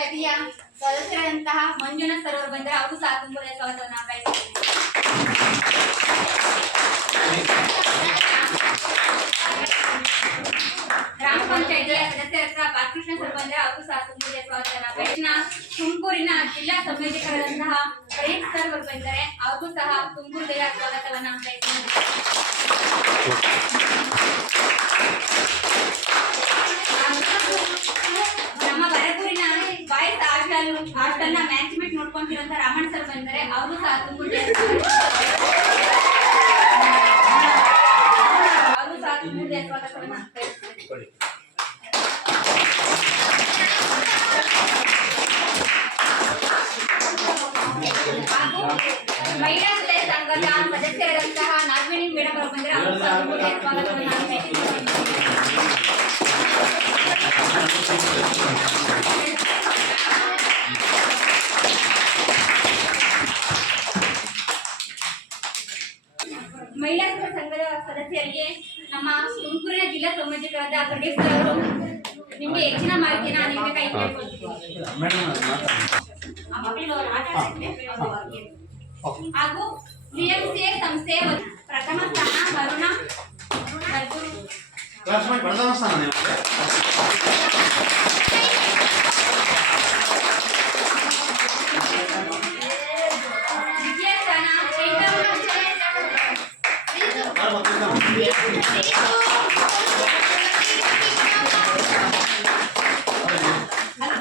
தெतिया சாலசரந்தஹா மஞ்சன सरोवर بندر하고 साथும்பரே சவதனபைசினி கிராம பஞ்சாயтия தெத்தற்ற 바크ృష్ణ சம்பரே하고 साथும்பரே சவதனபைசினி டும்புರಿನ किल्ला சமேஜிக்கரந்தஹா பிரேக் தரவத்த இருக்கரே하고 साथும்பரே சவதனகவனபைசினி ಹಾಸ್ಟೆಲ್ ನ ಮ್ಯಾನೇಜ್ಮೆಂಟ್ ನೋಡ್ಕೊಂತಿರಂತ ರಾಮಣ್ಣ ಸರ್ ಬಂದರೆ ಅವರು ಸಹ ತುಂಬುಂಡೆ ಅವರು ಸಹ ಮಹಿಳಾ ಸದಸ್ಯರಾದಂತಹ ನಾಗವೇಣಿ ಮೇಡಮ್ ಅವರು ಬಂದರೆ ಅವರು ಸಹ ಸ್ವಾಗತವನ್ನು ಸದಸ್ಯರಿಗೆ ನಮ್ಮ ತುಮಕೂರಿನ ಜಿಲ್ಲಾ ಸಂಯೋಜಕರಾದ ಸರ್ಗೇಶ್ವರ ಅವರು ನಿಮಗೆ ಹೆಚ್ಚಿನ ಮಾಹಿತಿಯನ್ನು ನಿಮಗೆ ಕೈ ಹಾಗೂ ಸಿಎಂಸಿಎ ಸಂಸ್ಥೆ ಪ್ರಥಮ ಸ್ಥಾನ ವರುಣ ಪ್ರಥಮ ಸ್ಥಾನ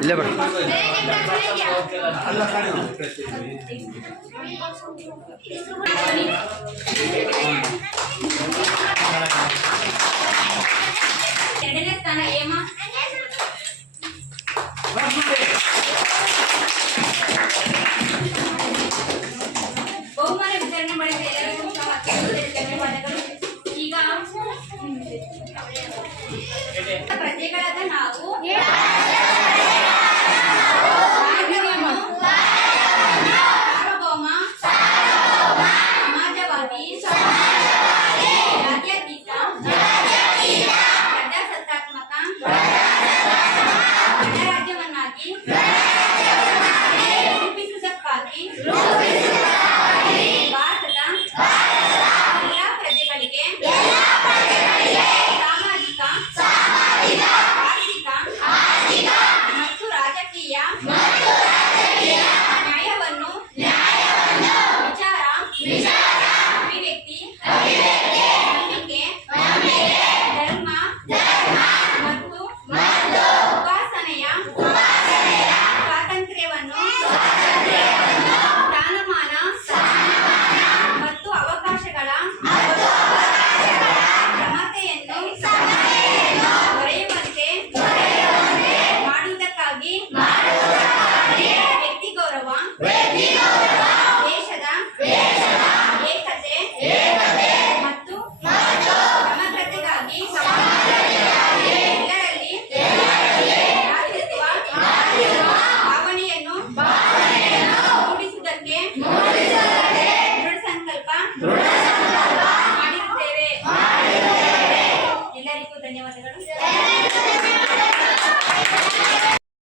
ಇಲ್ಲೇ ಬರ ಎರಡನೇ ಸ್ಥಾನ ಏಮ ಬಹುಮಾನ ವಿತರಣೆ ಮಾಡಿದ ಎಲ್ಲರಿಗೂ ಸಹ ಧನ್ಯವಾದಗಳು ಈಗ